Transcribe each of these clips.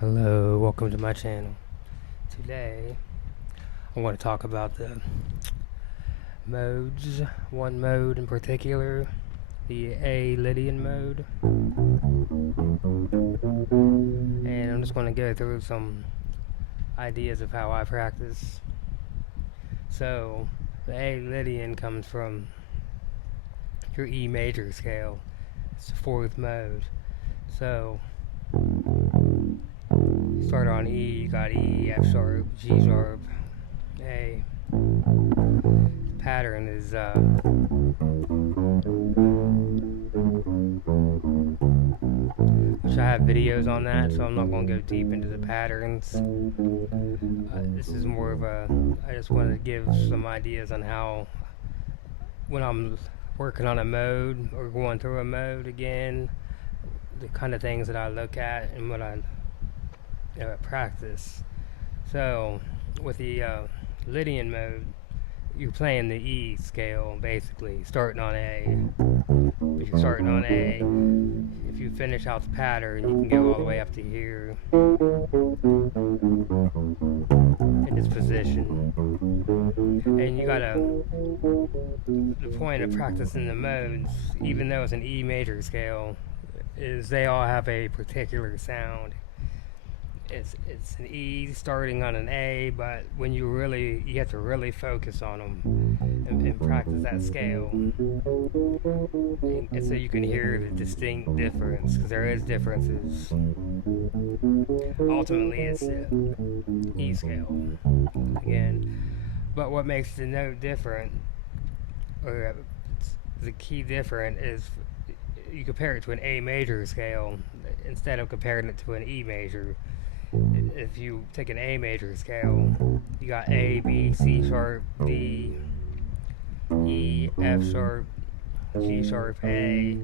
Hello, welcome to my channel. Today, I want to talk about the modes, one mode in particular, the Lydian mode. And I'm just going to go through some ideas of how I practice. So, the Lydian comes from your E major scale. It's the fourth mode. So, you start on E, you got E, F sharp, G sharp, A. The pattern is which I have videos on that, so I'm not going to go deep into the patterns. This is more of I just wanted to give some ideas on how, when I'm working on a mode or going through a mode again, the kind of things that I look at and what I practice. So with the Lydian mode, you're playing the E scale basically, starting on A. If you're starting on A, if you finish out the pattern, you can go all the way up to here in this position. And you gotta, the point of practicing the modes, even though it's an E major scale, is they all have a particular sound. It's an E starting on an A, but when you have to really focus on them and practice that scale, and so you can hear the distinct difference, because there is differences. Ultimately, it's an E scale again, but what makes the note different, or the key different, is you compare it to an A major scale instead of comparing it to an E major. If you take an A major scale, you got A, B, C sharp, D, E, F sharp, G sharp, A.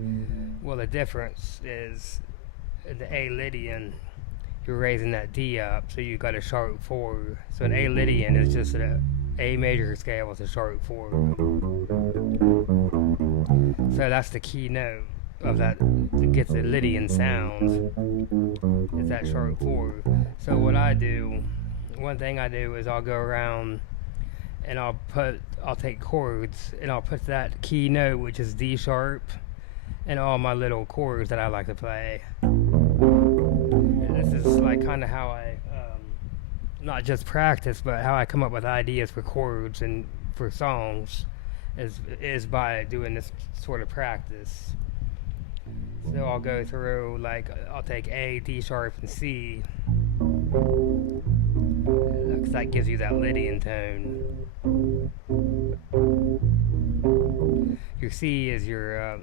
Well, the difference is in the A Lydian, you're raising that D up, so you got a sharp 4. So an A Lydian is just an A major scale with a sharp 4. So that's the key note of that to get the Lydian sounds, is that sharp 4. So what I do, one thing I do is I'll go around and I'll take chords and I'll put that key note, which is D sharp, in all my little chords that I like to play. And this is like kind of how I not just practice, but how I come up with ideas for chords and for songs is by doing this sort of practice. So I'll go through, like, I'll take A, D sharp, and C, because that gives you that Lydian tone. Your C is your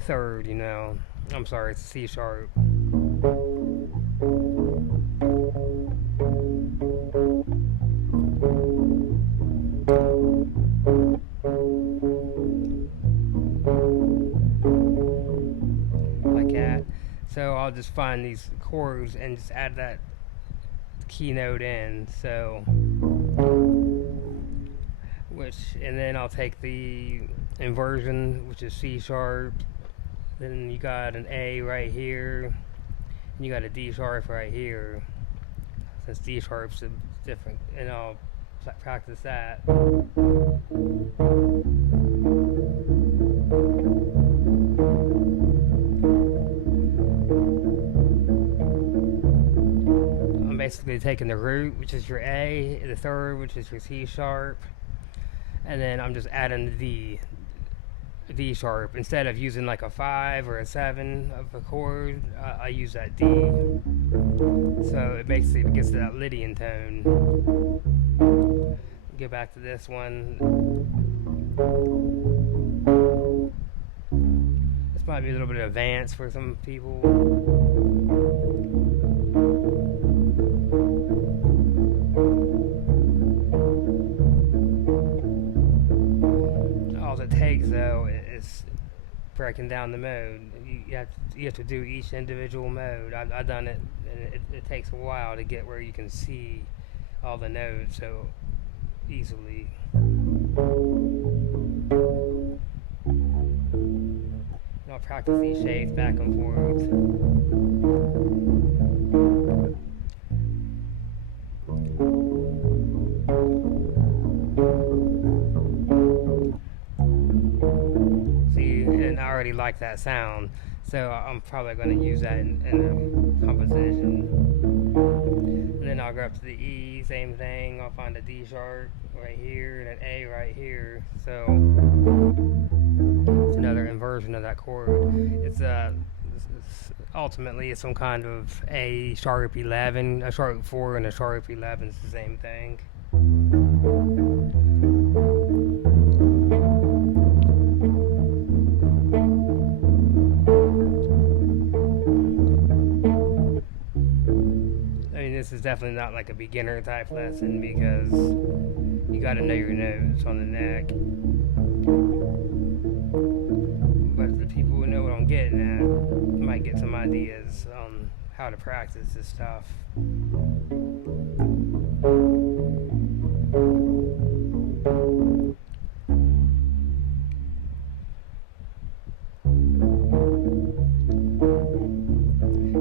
third, I'm sorry, it's C sharp. So I'll just find these chords and just add that keynote in. So, and then I'll take the inversion, which is C sharp. Then you got an A right here, and you got a D sharp right here. Since D sharp's different, and I'll practice that. Basically taking the root, which is your A, the third, which is your C sharp, and then I'm just adding the D sharp. Instead of using like a 5 or a 7 of a chord, I use that D. So it basically gets to that Lydian tone. Go back to this one. This might be a little bit advanced for some people. All it takes, though, is breaking down the mode. You have to do each individual mode. I've done it, and it takes a while to get where you can see all the nodes so easily. And I'll practice these shades back and forth. like that sound. So I'm probably going to use that in a composition. And then I'll go up to the E, same thing. I'll find a D sharp right here and an A right here. So it's another inversion of that chord. It's ultimately it's some kind of A sharp 11, a sharp 4 and a sharp 11 is the same thing. This is definitely not like a beginner type lesson because you got to know your notes on the neck. But the people who know what I'm getting at might get some ideas on how to practice this stuff.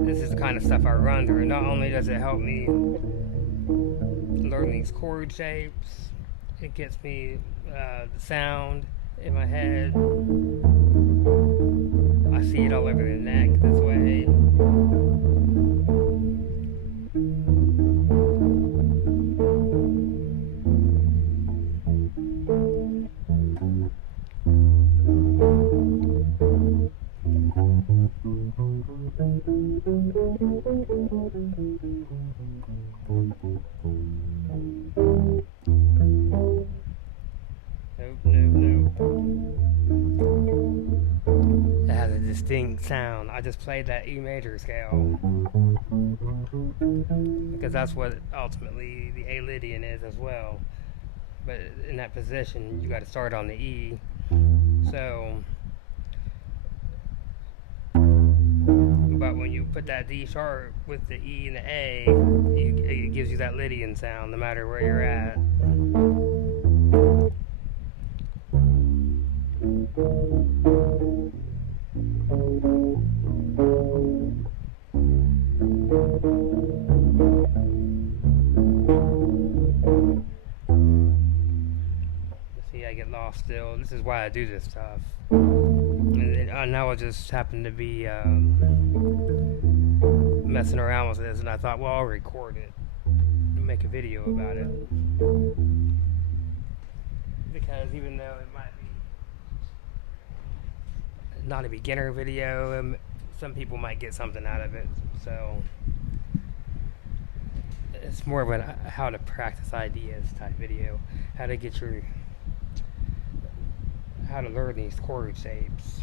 This is the kind of stuff I run through. Not only does it help me learn these chord shapes, it gets me the sound in my head. I see it all over the neck this way. It has a distinct sound. I just played that E major scale because that's what ultimately the A Lydian is as well. But in that position, you got to start on the E. So, but when you put that D sharp with the E and the A, it gives you that Lydian sound no matter where you're at. See, I get lost still. This is why I do this stuff. And I know I just happened to be messing around with this, and I thought, well, I'll record it and make a video about it. Because even though it might be not a beginner video, some people might get something out of it. So it's more of a how to practice ideas type video, how to learn these chord shapes.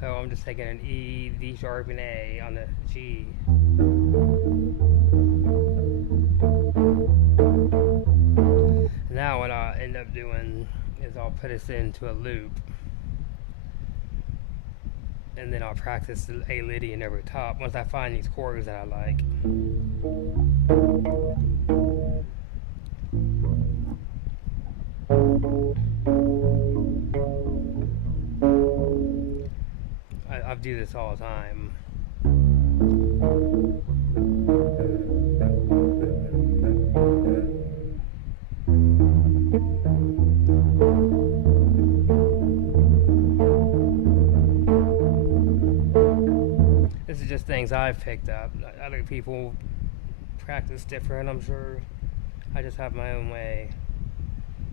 So I'm just taking an E, D sharp, and A on the G. Now what I'll end up doing is I'll put this into a loop, and then I'll practice the A Lydian over top once I find these chords that I like. I do this all the time. This is just things I've picked up. Other people practice different, I'm sure. I just have my own way.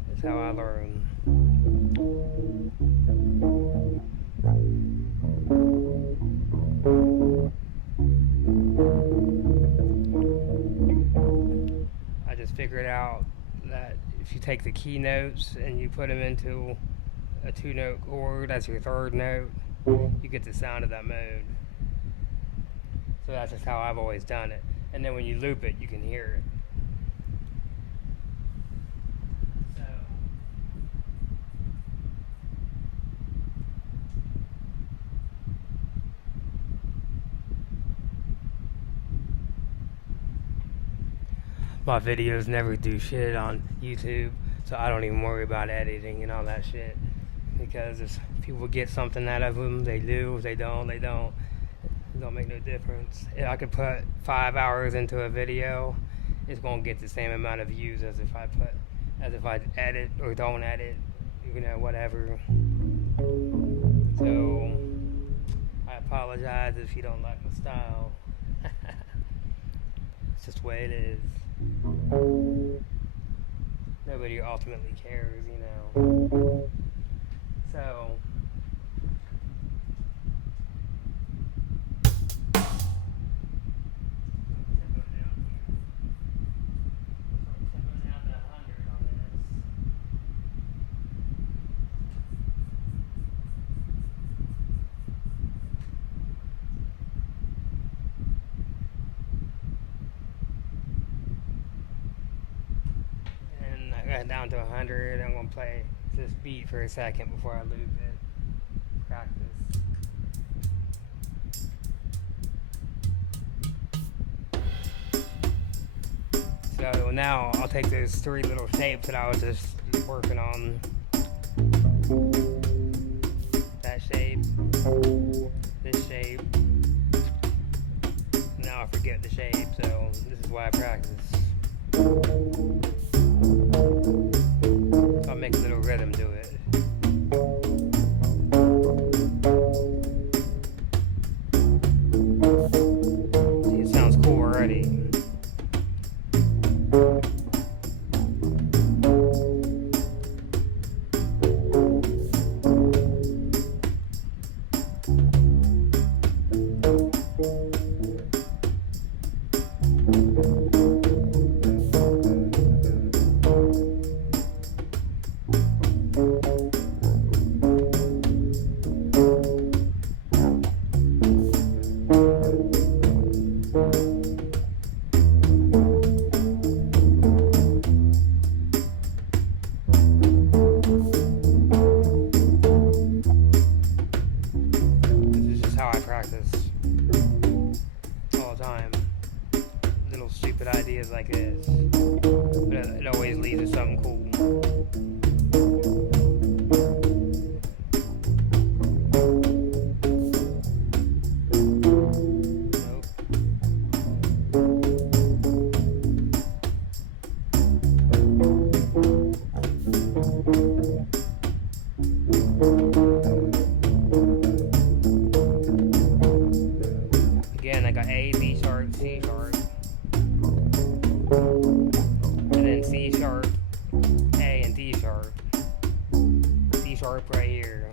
That's how I learn. I just figured out that if you take the key notes and you put them into a 2-note chord as your 3rd note, you get the sound of that mode. So that's just how I've always done it. And then when you loop it, you can hear it. My videos never do shit on YouTube, so I don't even worry about editing and all that shit. Because if people get something out of them, they do. If they don't, they don't. It don't make no difference. If I could put 5 hours into a video, it's gonna get the same amount of views as if I edit or don't edit, whatever. So I apologize if you don't like my style. It's just the way it is. Nobody ultimately cares, you know. So I got down to 100. I'm gonna play this beat for a second before I loop it. Practice. So now I'll take those three little shapes that I was just working on. That shape, this shape. Now I forget the shape, so this is why I practice. So I'll make a little rhythm to it. See, it sounds cool already. Ideas like this, but it always leads to something cool. Nope. Again, I got A, B sharp, C sharp. And then C sharp, A, and D sharp. C sharp right here.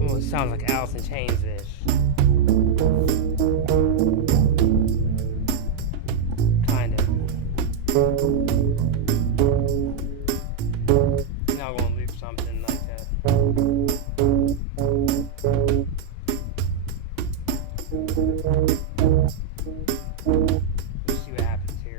Almost sounds like Alice in Chains-ish. Now I'm gonna loop something like that. Let's see what happens here.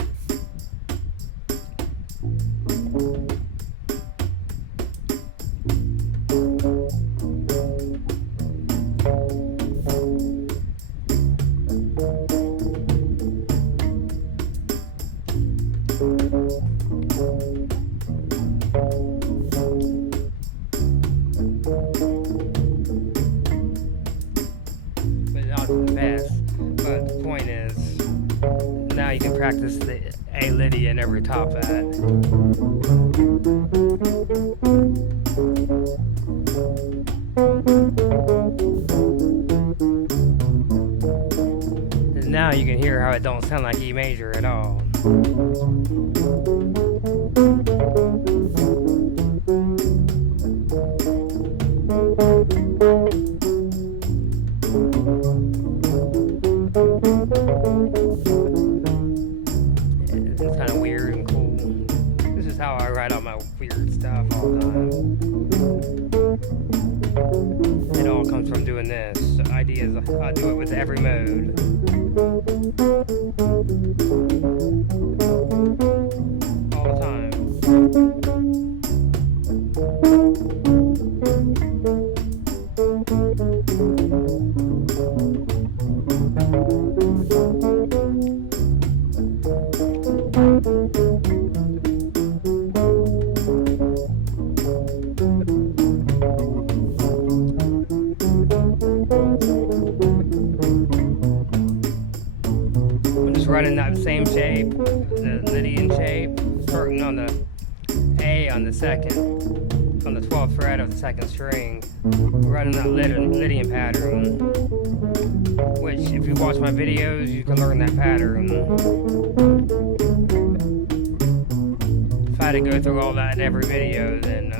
Fast, but the point is, now you can practice the A Lydian every top that. And now you can hear how it don't sound like E major at all. It's kind of weird and cool. This is how I write all my weird stuff all the time. It all comes from doing this. The idea is I do it with every mode. All the time. just running that same shape, the Lydian shape, starting on the A on the second, on the 12th fret of the second string, running that Lydian pattern, which if you watch my videos, you can learn that pattern. If I had to go through all that in every video, then I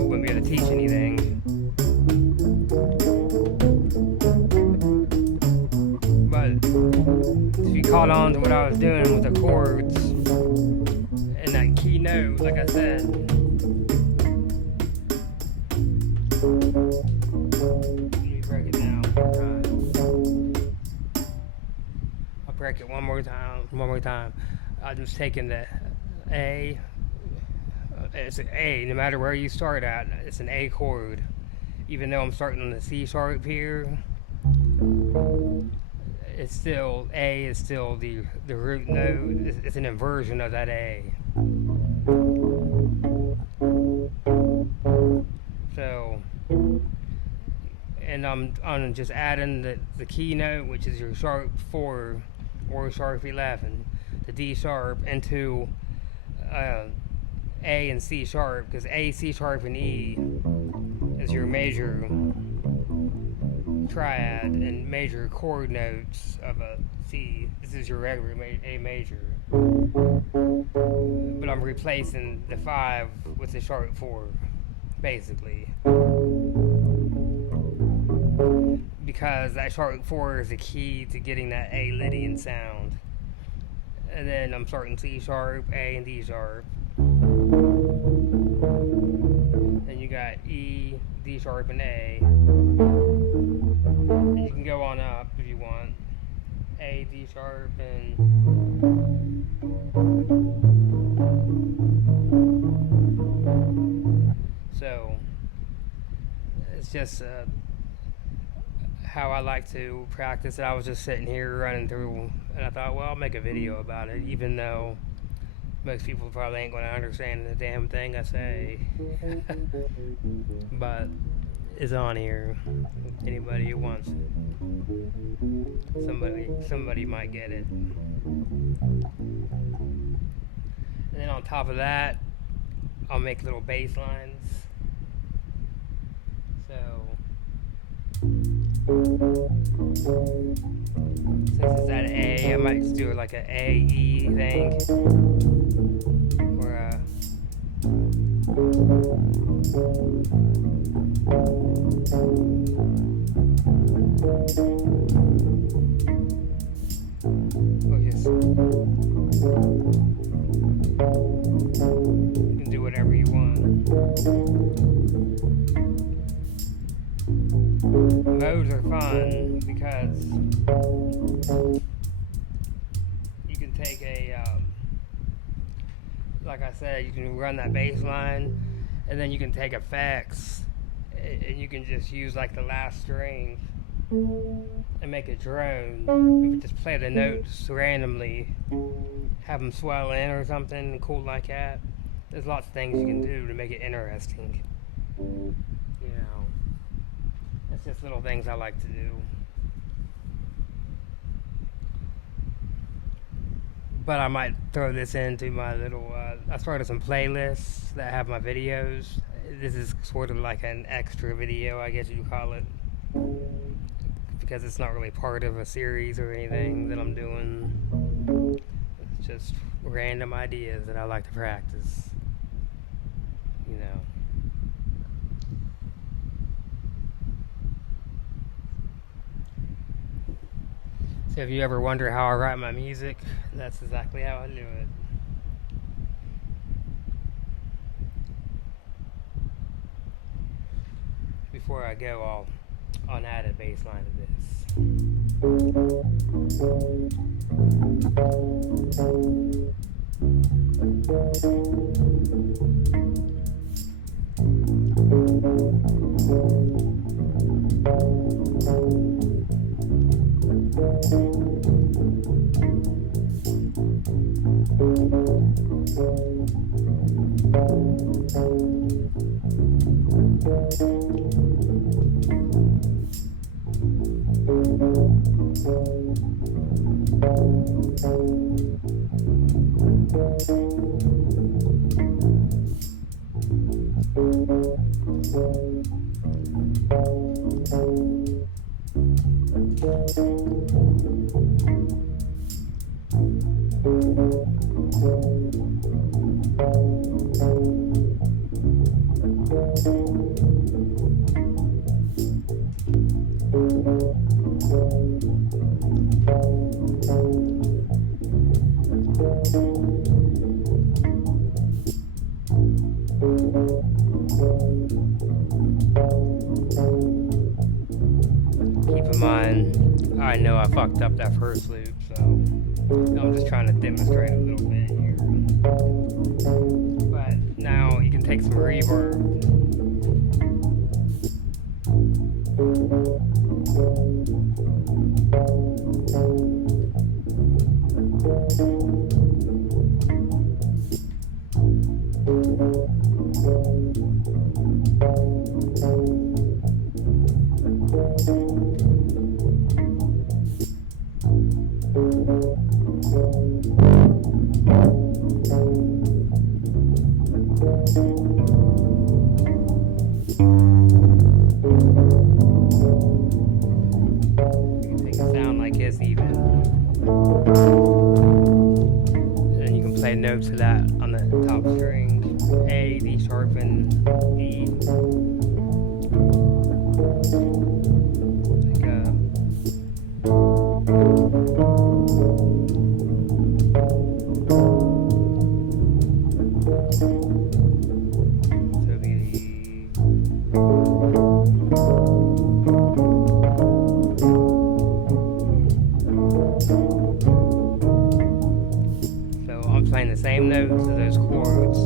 wouldn't be able to teach anything. But if you caught on to what I was doing with the chords and that key note, like I said, let me break it down one time. I'll break it one more time. I'm just taking the A. It's an A, no matter where you start at, it's an A chord. Even though I'm starting on the C sharp here, it's still, A is still the root note. It's an inversion of that A. So, and I'm just adding the key note, which is your sharp 4 or sharp 11, the D sharp, into A and C sharp, because A, C sharp, and E is your major triad and major chord notes of a C. This is your regular A major, but I'm replacing the 5 with the sharp 4, basically, because that sharp 4 is the key to getting that A Lydian sound. And then I'm starting C sharp, A, and D sharp. And you got E, D sharp, and A. And you can go on up if you want. A, D sharp, and so it's just how I like to practice it. I was just sitting here running through, and I thought, well, I'll make a video about it, even though most people probably ain't going to understand the damn thing I say. But it's on here. Anybody who wants it, somebody might get it. And then on top of that, I'll make little bass lines. So since it's at A, I might just do like an A-E thing, or just, you can do whatever you want. Modes are fun because you can take like I said, you can run that bass line, and then you can take effects, and you can just use like the last string and make a drone. You can just play the notes randomly, have them swell in or something cool like that. There's lots of things you can do to make it interesting. You know, it's just little things I like to do. But I might throw this into my little, I started some playlists that have my videos. This is sort of like an extra video, I guess you'd call it, because it's not really part of a series or anything that I'm doing. It's just random ideas that I like to practice, you know. So if you ever wonder how I write my music, that's exactly how I do it. Before I go, I'll add a bass line to this. Keep in mind, I know I fucked up that first loop, so I'm just trying to demonstrate a little bit here. But now you can take some reverb. Notes of that on the top string: A, D sharp, and E. Playing the same notes as those chords.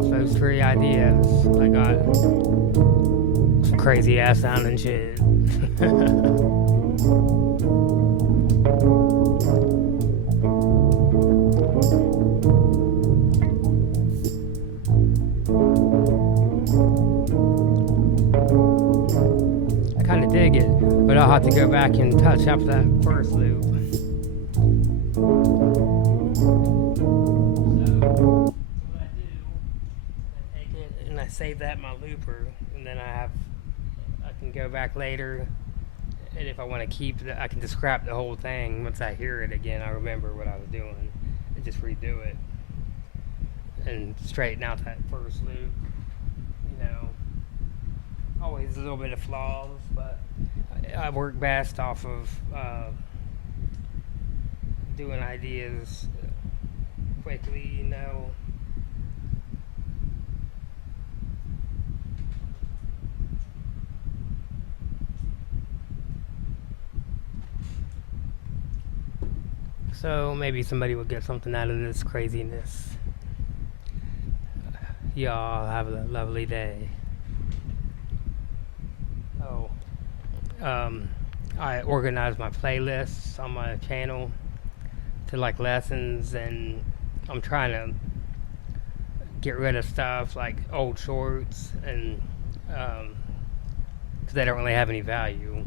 Those three ideas, I got some crazy ass sounding shit. I kind of dig it, but I'll have to go back and touch up that first loop. Save that in my looper, and then I can go back later, and if I want to keep I can just scrap the whole thing. Once I hear it again, I remember what I was doing, and just redo it and straighten out that first loop. Always a little bit of flaws, but I work best off of doing ideas quickly, So maybe somebody will get something out of this craziness. Y'all have a lovely day. I organize my playlists on my channel to like lessons, and I'm trying to get rid of stuff like old shorts, and because they don't really have any value.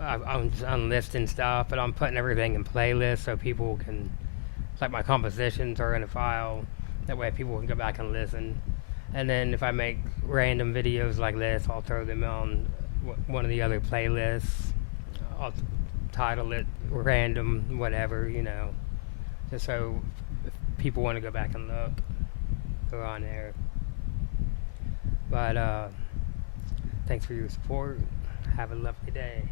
I'm just unlisting stuff, but I'm putting everything in playlists so people can, like my compositions are in a file. That way people can go back and listen. And then if I make random videos like this, I'll throw them on one of the other playlists. I'll title it random, whatever, just so if people want to go back and look, they're on there. But thanks for your support. Have a lovely day.